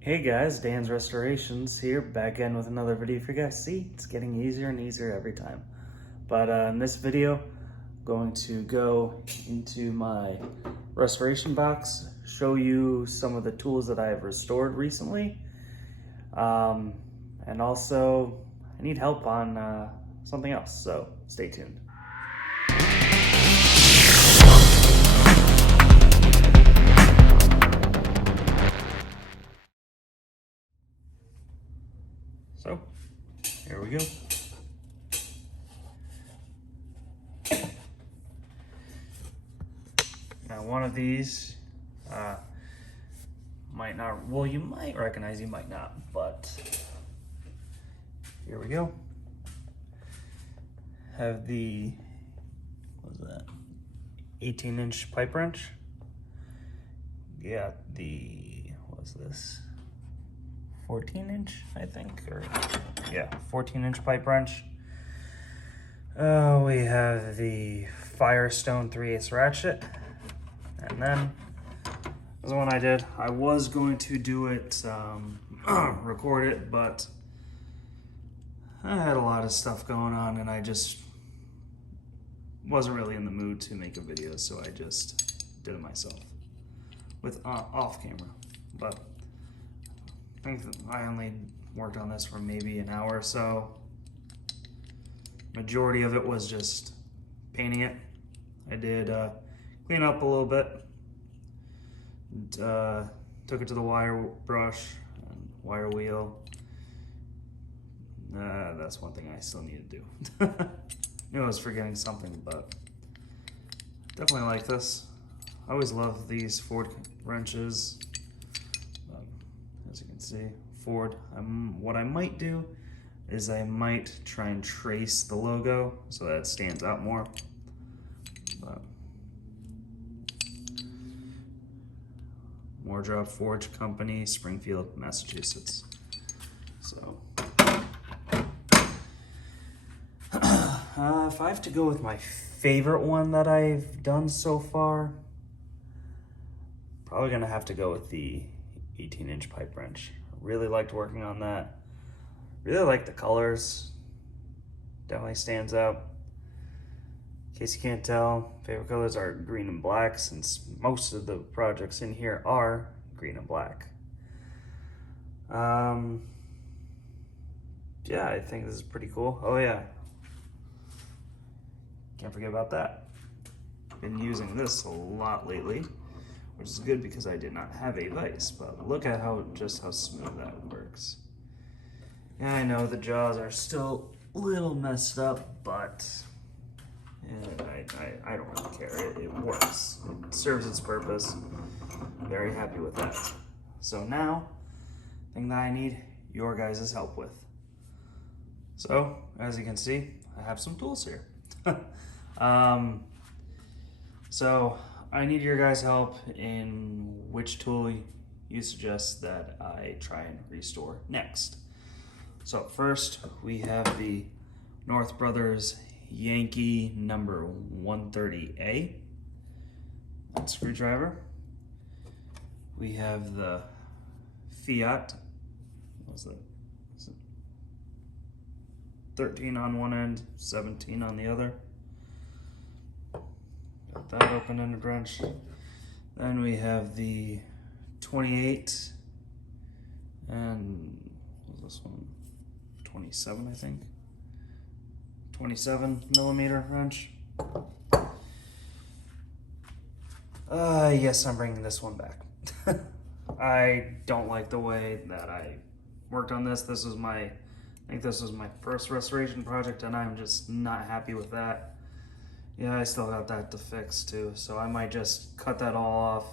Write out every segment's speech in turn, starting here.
Hey guys, Dan's Restorations here, back in with another video for you guys. See, it's getting easier and easier every time. But in this video, I'm going to go into my restoration box, show you some of the tools that I have restored recently. And also, I need help on something else, so stay tuned. So, here we go. Now one of these might not, well, you might recognize, you might not, but here we go. Have the, what was that, 18-inch pipe wrench. Yeah, the, what was this, 14-inch, I think, or yeah, 14-inch pipe wrench. We have the Firestone 3/8 ratchet, and then this is one I did. I was going to do it, record it, but I had a lot of stuff going on, and I just wasn't really in the mood to make a video, so I just did it myself with off camera. But I think that I only worked on this for maybe an hour or so. Majority of it was just painting it. I did clean up a little bit. And, took it to the wire brush and wire wheel. That's one thing I still need to do. Knew I was forgetting something, but definitely like this. I always love these Ford wrenches. As you can see, Ford. What I might do is I might try and trace the logo so that it stands out more. But Wardrop Forge Company, Springfield, Massachusetts. So, if I have to go with my favorite one that I've done so far, probably gonna have to go with the 18-inch pipe wrench. I really liked working on that. Really like the colors. Definitely stands out. In case you can't tell, favorite colors are green and black, since most of the projects in here are green and black. Yeah, I think this is pretty cool. Oh yeah, can't forget about that. Been using this a lot lately, which is good because I did not have a vise, but look at just how smooth that works. Yeah, I know the jaws are still a little messed up, but I don't really care. It works. It serves its purpose. Very happy with that. So now, thing that I need your guys' help with. So, as you can see, I have some tools here. So I need your guys' help in which tool you suggest that I try and restore next. So first, we have the North Brothers Yankee number 130A screwdriver. We have the Fiat, what was that? 13 on one end, 17 on the other. Got that open-ended wrench. Then we have the 28 and what was this one? 27, I think. 27 millimeter wrench. Yes, I'm bringing this one back. I don't like the way that I worked on this. I think this was my first restoration project, and I'm just not happy with that. Yeah, I still got that to fix too, so I might just cut that all off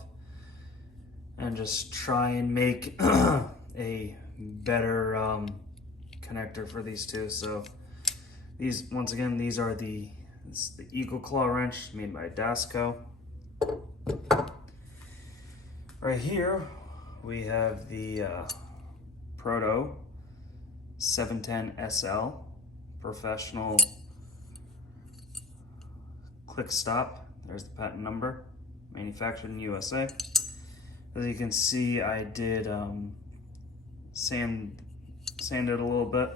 and just try and make a better connector for these two. So these, once again, these are the Eagle Claw wrench made by Dasco. Right here we have the Proto 710 SL professional click stop. There's the patent number, manufactured in USA. As you can see, I did sand it a little bit,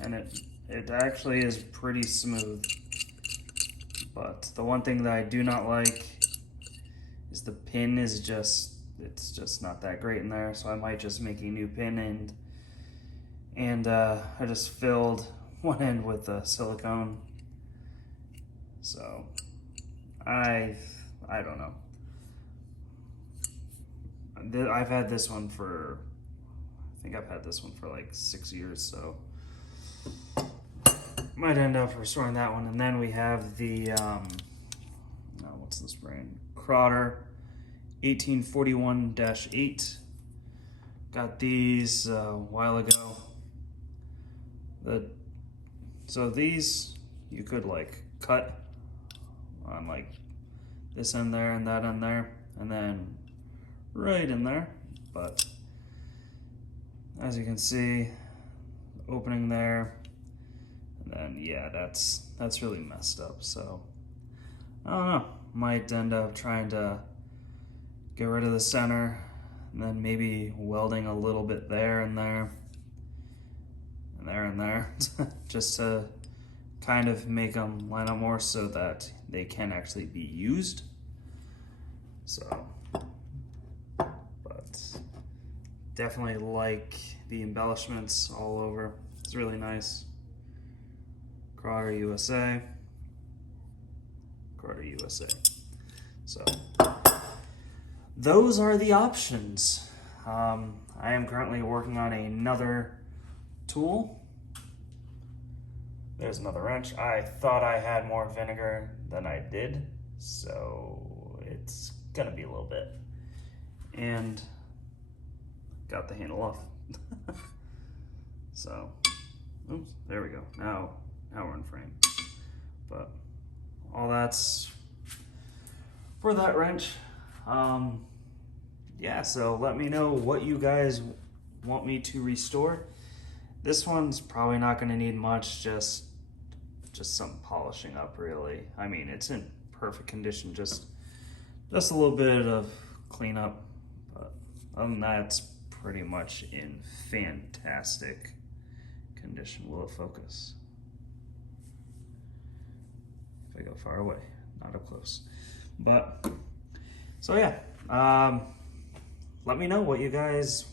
and it actually is pretty smooth. But the one thing that I do not like is the pin is it's just not that great in there, so I might just make a new pin, and I just filled one end with the silicone. So I don't know. I've had this one for, I think I've had this one for like 6 years, so might end up restoring that one. And then we have the what's this brand? Crotter 1841-8. Got these a while ago. So these you could like cut on like this end there and that end there, and then right in there. But as you can see, opening there, and then yeah, that's really messed up. So I don't know, might end up trying to get rid of the center, and then maybe welding a little bit there and there and there and there just to kind of make them line up more so that they can actually be used. So, but definitely like the embellishments all over. It's really nice. Crotter USA. Crotter USA. So those are the options. I am currently working on another tool. There's another wrench. I thought I had more vinegar than I did, so it's gonna be a little bit. And got the handle off. So, oops, there we go. Now we're in frame. But all that's for that wrench. Yeah, so let me know what you guys want me to restore. This one's probably not going to need much, just some polishing up, really. I mean, it's in perfect condition, just a little bit of cleanup. But other than that, it's pretty much in fantastic condition. Will it focus? If I go far away, not up close. But so yeah, let me know what you guys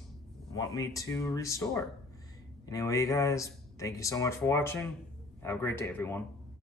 want me to restore. Anyway, you guys, thank you so much for watching. Have a great day, everyone.